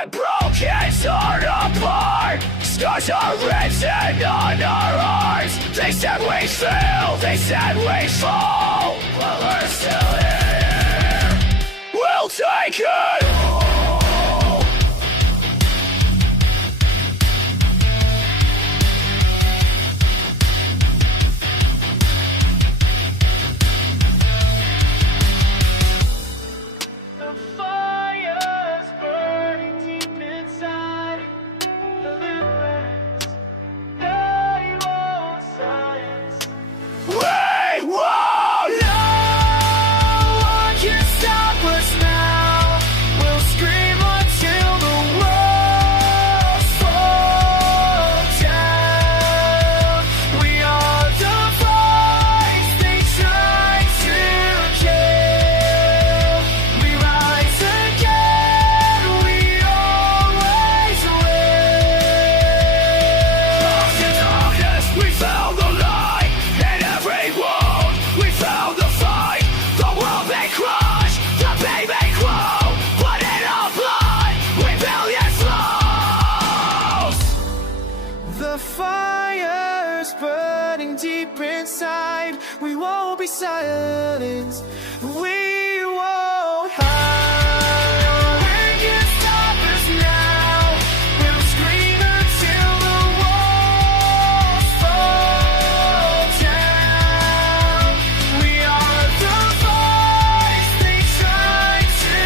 and broken, torn apart. Scars are written on our hearts. They said we fail, they said we fall. While we're still here, we'll take it all. The fire's burning deep inside the lyrics. They won't silence. We won't! No one can stop us now. We'll scream until the walls fall down. We are the voice they try to kill. We rise again, we always will. Lost in darkness, we found the light. In every wound, we found the fight. The world may crush, the pain may grow, but in our blood, rebellion flows. The fire's burning deep inside. We won't be silenced. We won't hide. No one can stop us now. We'll scream until the walls fall down. We are the voice they try to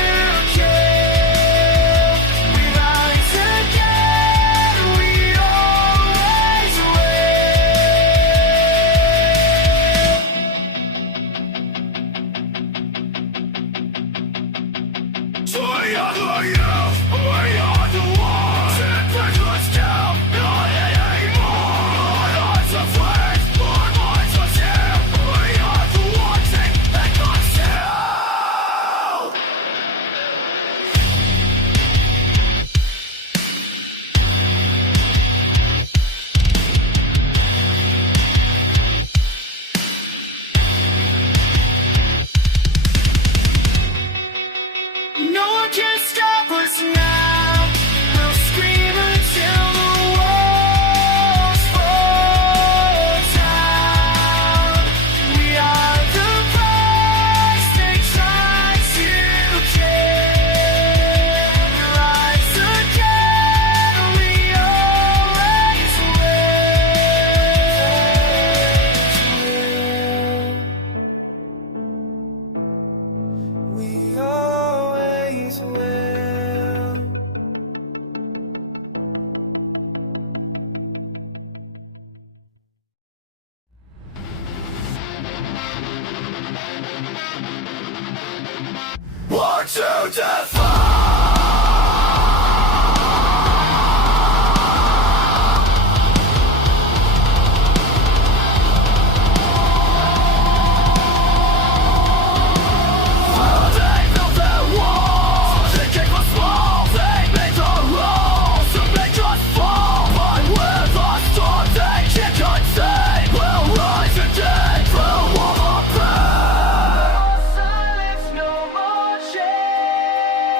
kill. We rise again, we always will. So we are the youth, we are the ones that bring us down, not anymore. Our hearts are flames, our minds are steel. We are the ones that make us still. No one can stop us now. We'll scream until the walls fall down. We are the voice they try to kill. We rise again, we always will. We always will. War to defy. They built their walls, they keep us small. They made the rules to make us fall. But we're the storm they can't contain. We'll rise again through all the pain. No silence, no more shame.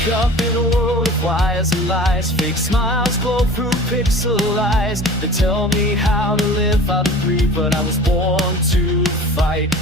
Wake up in a world of wires and lies. Fake smiles glow through pixel eyes. They tell me how to live, how to breathe, but I was born to fight.